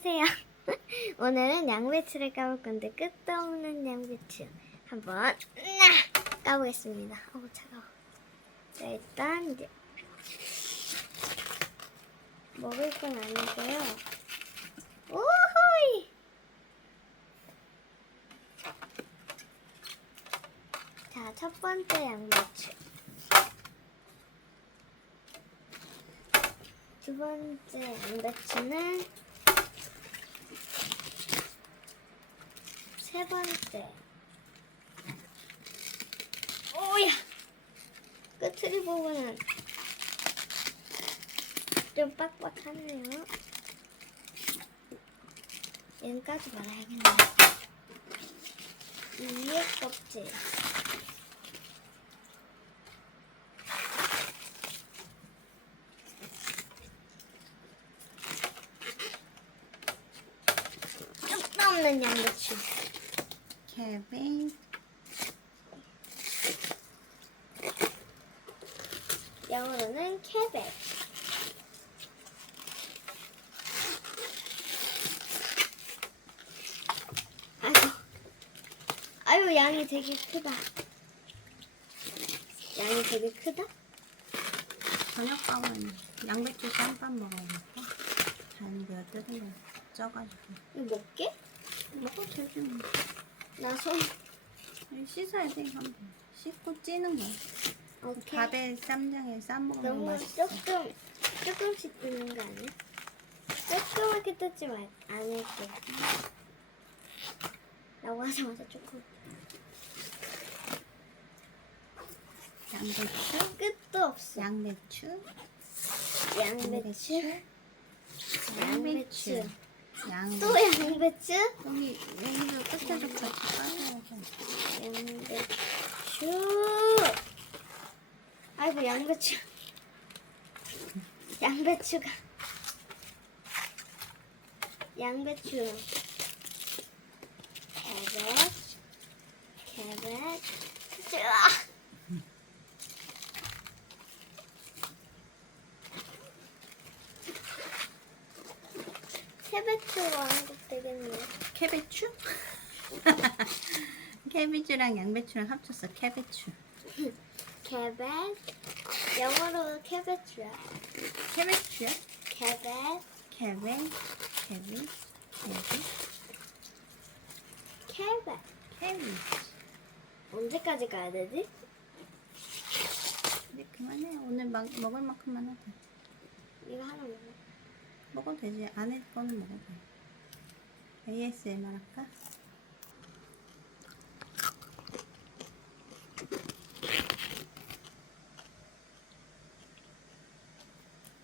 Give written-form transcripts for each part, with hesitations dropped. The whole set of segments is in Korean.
안녕하세요. 오늘은 양배추를 까볼 건데 끝도 없는 양배추 한번 까보겠습니다. 차가워. 자, 일단 이제 먹을 건 아니고요. 오호이! 자, 첫 번째 양배추. 두 번째 양배추는 세 번째. 오야! 끝을 보면은 좀 빡빡하네요. 얘는 까지 말아야겠네. 위에 껍질. 끝도 없는 양배추. 캐베 영어로는 캐베. 아유, 양이 되게 크다. 양이 되게 크다? 저녁밥은 양배추 쌈밥 먹어야겠다. 잔디가 뜯은 거 쪄가지고. 이거 먹게? 먹어도 되지 뭐. 나 손. 씻어야 돼 한번. 씻고 찌는 거. 오케이. 밥에 쌈장에 싸먹으면 너무 맛있어. 조금씩 뜨는 거 아니야? 조그맣게 뜯지 안 할게. 라고 하자마자 조금. 양배추, 끝도 없어. 양배추, 양배추. 양배추. 양. 또 양배추. 여기도 끝에도 같이 까줘야 돼. 양배추. 아이고, 양배추. 양배추가. 양배추. 캐베츠. 으아! 캐베츠가 한국 되겠네. 캐배추? 캐비주랑 양배추랑 합쳤어. 캐배추. 캐베츠. 영어로 캐베츠야. 캐배추야? 캐베츠. 캐베. 캐베츠. 캐비. 언제까지 가야 되지? 근데 그만해. 오늘 먹을 만큼만 하자. 이거 하나 먹어. 먹어도 되지. 안에 거는 먹어도 돼. ASMR 할까?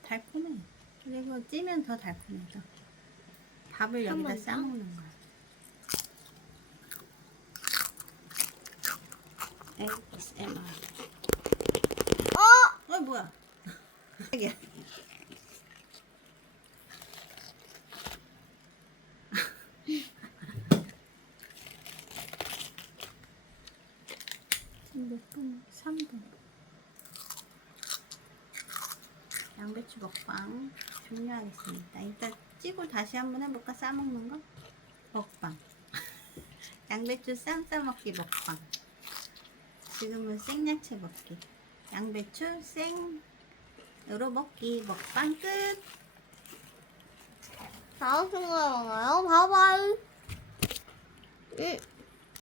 달콤해. 그리고 찌면 더 달콤해져. 밥을 한 여기다 번 더? 싸먹는 거야. ASMR. 뭐야? 자기야. 지금 몇 분? 3분. 양배추 먹방 종료하겠습니다. 일단 찌고 다시 한번 해볼까? 싸먹는 거? 먹방. 양배추 쌈 싸먹기 먹방. 지금은 생야채 먹기. 양배추 생으로 먹기 먹방 끝. 다음 순간에 만나요. 바이바이.